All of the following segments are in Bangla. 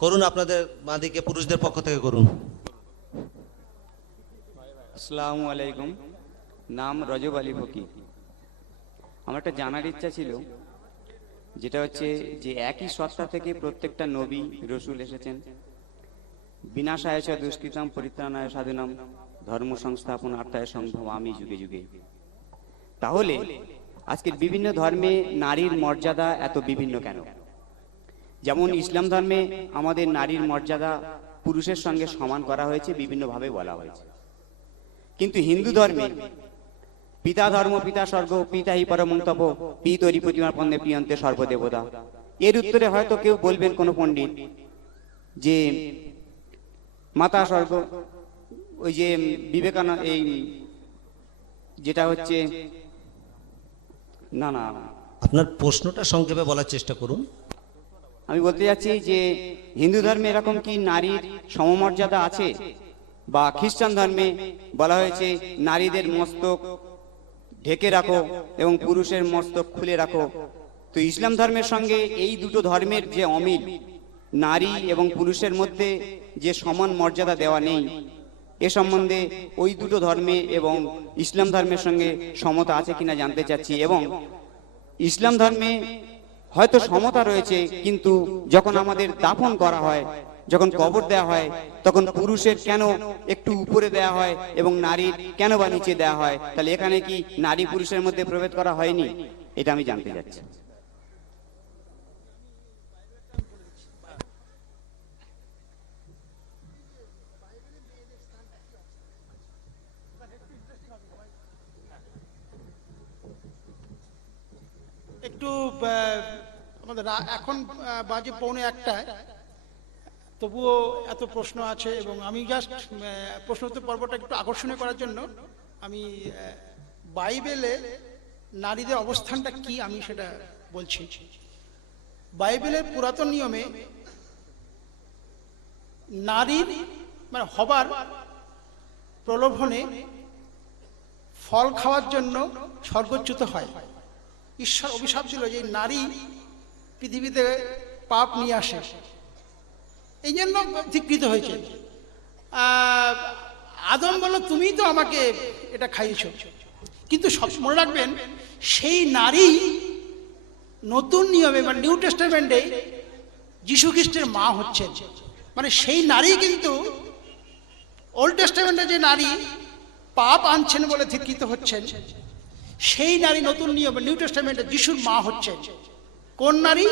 করুন, আপনাদের বাঁদিকে পুরুষদের পক্ষ থেকে করুন। আসসালামু আলাইকুম। নাম রজব আলী ফকি। আমার একটা জানার ইচ্ছা ছিল, যেটা হচ্ছে যে একই সত্তা থেকে প্রত্যেকটা নবী রসুল এসেছেন। বিনাশায় চ দুষ্কৃতম পরিত্রাণায় সাধুনাম ধর্ম সংস্থাপনার্থায় সম্ভবামি যুগে যুগে। তাহলে আজকের বিভিন্ন ধর্মে নারীর মর্যাদা এত বিভিন্ন কেন? যেমন ইসলাম ধর্মে আমাদের নারীর মর্যাদা পুরুষের সঙ্গে সমান করা হয়েছে, বিভিন্নভাবে বলা হয়েছে। কিন্তু হিন্দু ধর্মে পিতা ধর্ম পিতা স্বর্গ পিতা হি পরমং তপ পিতরি প্রতিমা পন্নে প্রিয়ন্তে সর্বদেবতা। এর উত্তরে হয়তো কেউ বলবেন, কোন পণ্ডিত, যে মাতা স্বর্গ, ওই যে বিবেকানন্দ, এই যেটা হচ্ছে না না আপনার প্রশ্নটা সংক্ষেপে বলার চেষ্টা করুন। আমি বলতে যাচ্ছি যে হিন্দু ধর্মে এরকম কি নারীর সমমর্যাদা আছে? বা খ্রিস্টান ধর্মে বলা হয়েছে নারীদের মস্তক ঢেকে রাখো এবং পুরুষের মস্তক খুলে রাখো। তো ইসলাম ধর্মের সঙ্গে এই দুটো ধর্মের যে অমিল, নারী এবং পুরুষের মধ্যে যে সমান মর্যাদা দেওয়া নেই, এ সম্বন্ধে ওই দুটো ধর্মে এবং ইসলাম ধর্মের সঙ্গে সমতা আছে কিনা জানতে চাচ্ছি। এবং ইসলাম ধর্মে হয়তো সমতা রয়েছে, কিন্তু যখন আমাদের দাফন করা হয়, যখন কবর দেওয়া হয়, তখন পুরুষের কেন একটু উপরে দেওয়া হয় এবং নারীর কেন বা নিচে দেওয়া হয়? তাহলে এখানে কি নারী পুরুষের মধ্যে প্রভেদ করা হয়নি? এটা আমি জানতে চাচ্ছি। একটু আমাদের এখন বাজে 1:45, তবুও এত প্রশ্ন আছে এবং আমি জাস্ট প্রশ্নোত্তর পর্বটা একটু আকর্ষণীয় করার জন্য আমি বাইবেলে নারীদের অবস্থানটা কি আমি সেটা বলছি। বাইবেলের পুরাতন নিয়মে নারীর মানে হবার প্রলোভনে ফল খাওয়ার জন্য স্বর্গচ্যুত হয়। ঈশ্বর অভিশাপ ছিল যে নারী পৃথিবীতে পাপ নিয়ে আসে, এই জন্য ধিকৃত হয়েছে। আদম বলল, তুমি তো আমাকে এটা খাইয়েছ। কিন্তু সব মনে রাখবেন, সেই নারী নতুন নিয়মে মানে নিউ টেস্টামেন্টে যীশু খ্রিস্টের মা হচ্ছেন। মানে সেই নারী কিন্তু ওল্ড টেস্টামেন্টে যে নারী পাপ আনছেন বলে ধিকৃত হচ্ছেন, সেই নারী নতুন নিয়মে নিউ টেস্টামেন্টে যিশুর মা হচ্ছে। কোন নারী?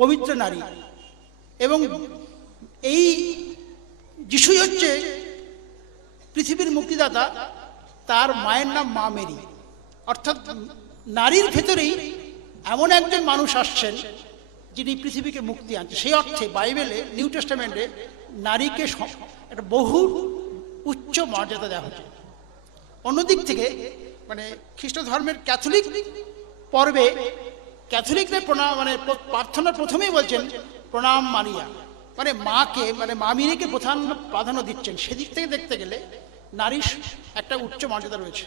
পবিত্র নারী। এবং এই যিশুই হচ্ছে পৃথিবীর মুক্তিদাতা, তার মায়ের নাম মা মেরি। অর্থাৎ নারীর ভেতরেই এমন একজন মানুষ আসছেন যিনি পৃথিবীকে মুক্তি আনছেন। সেই অর্থে বাইবেলে নিউ টেস্টামেন্টে নারীকে একটা বহু উচ্চ মর্যাদা দেওয়া হচ্ছে। অন্যদিক থেকে মানে খ্রিস্ট ধর্মের ক্যাথলিক পর্বে ক্যাথলিকরা প্রণাম মানে প্রার্থনা প্রথমেই বলছেন প্রণাম মারিয়া, মানে মাকে মানে মা মেরিকে প্রাধান্য দিচ্ছেন। সেদিক থেকে দেখতে গেলে নারীর একটা উচ্চ মর্যাদা রয়েছে।